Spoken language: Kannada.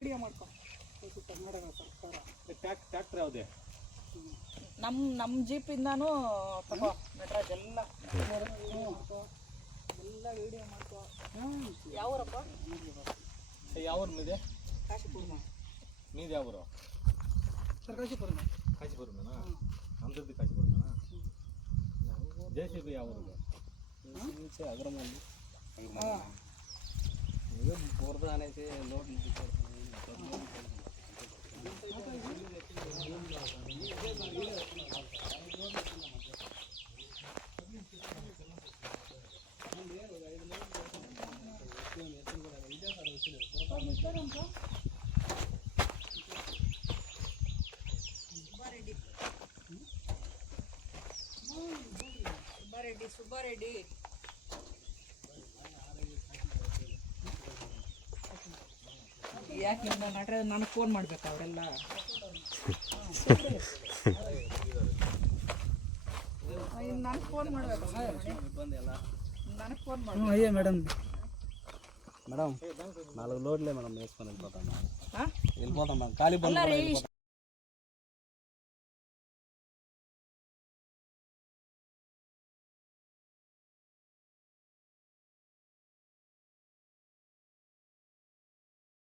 ವಿಡಿಯೋ ಮಾಡ್ಕೊ. ಕರ್ನಾಟಕ ಸರ್ಕಾರ ಟ್ಯಾಕ್ಟ್ರ್ ಯಾವುದೇ ನಮ್ಮ ಜೀಪಿಂದಾನು ತಗೋ ನಟರಾಜ್ ಎಲ್ಲ ವಿಡಿಯೋ ಮಾಡ್ಕೊ. ಯಾವೂರಪ್ಪ? ಯಾವೂರು ಮೀದೆ? ಕಾಶಿಪುರಮ. ಮೀದು ಯಾವೂರು? ಸರ್ ಕಾಶಿಪುರಮ. ಕಾಶಿಪುರಮೇನಾ? ನಮ್ದು ಕಾಶಿಪುರಮೇನಾ? JCB ಯಾವೂರಿಗೆ? ಅಗ್ರಮಲ್ಲಿ. ಇದು ಬೋರ್ದ ಆನೈತಿ ಲೋಡ್ ಸುಬ್ಬಾರೆಡ್ಡಿ ಯಾಕೆ ನಟರಾಜ್ ನನಗೆ ಫೋನ್ ಮಾಡ್ಬೇಕು ಅವರೆಲ್ಲ. ನನಗೆ ಫೋನ್ ಮಾಡಬೇಕು, ನನಗೆ ಫೋನ್ ಮಾಡಿ. ಅಯ್ಯೋ ಮೇಡಮ್ మేడం 4 లోడ్లే మేడం వేసుకొని వెళ్ళిపోతాం. వెళ్ళిపోతాం వెళ్ళిపోతాం మేడం ఖాళీ బండి